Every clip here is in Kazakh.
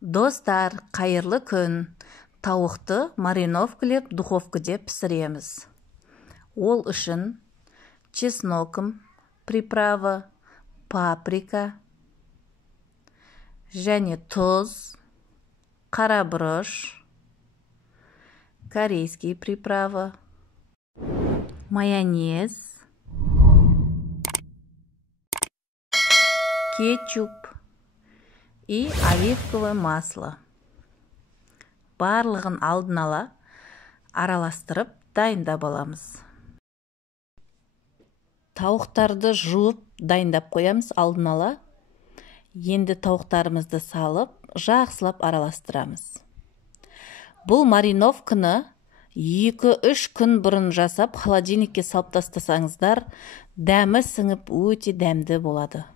Достар, қайырлы күн. Тауықты мариновкілеп духовкаде пісіреміз. Ол үшін чеснокым, приправа, паприка және тұз, қара бұрыш, корейский приправа, майонез, кетчуп и оливковое масло. Барлығын алдын ала араластырып дайындап аламыз. Тауықтарды жуып дайындап қоямыз алдын ала. Енді тауықтарымызды салып, жақсылап араластырамыз. Бұл мариновканы 2-3 күн бұрын жасап, холодильникке салып тастасаңыздар, дәмі сіңіп өте дәмді болады.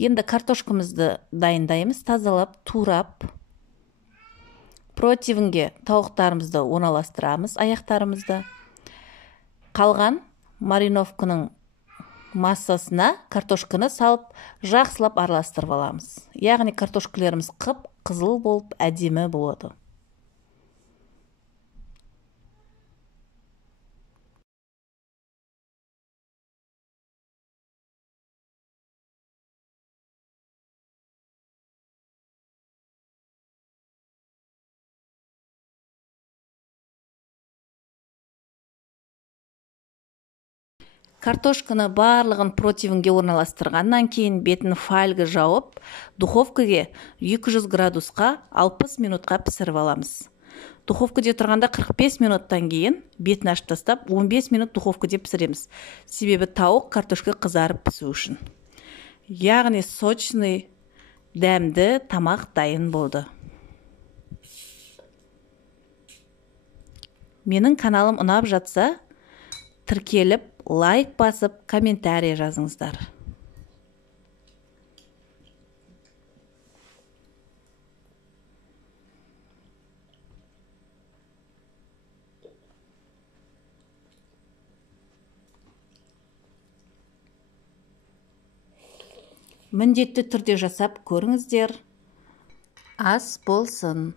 Енді картошкамызды дайындаймыз, тазалап, турап. Противнге тауықтарымызды орналастырамыз, аяқтарымызды. Қалған мариновканың массасына картошканы салып, жақсылап араластырып аламыз. Яғни картошкаларымыз қып-қызыл болып, әдемі болады. Картошканы барлығын противнге орналастырғаннан кейін бетін фольга жауып, духовкаге 200 градусқа 60 минутқа пісіріп аламыз. Духовкаде тұрғанда 45 минуттан кейін бетін ашып тастап, 15 минут духовкаде пісіреміз. Себебі тауық картошка қызарып пісу үшін. Яғни сочный, дәмді тамақ дайын болды. Менің каналым ұнап жатса, тіркеліп, лайк басып, комментарий жазыңыздар. Міндетті түрде жасап көріңіздер. Ас болсын.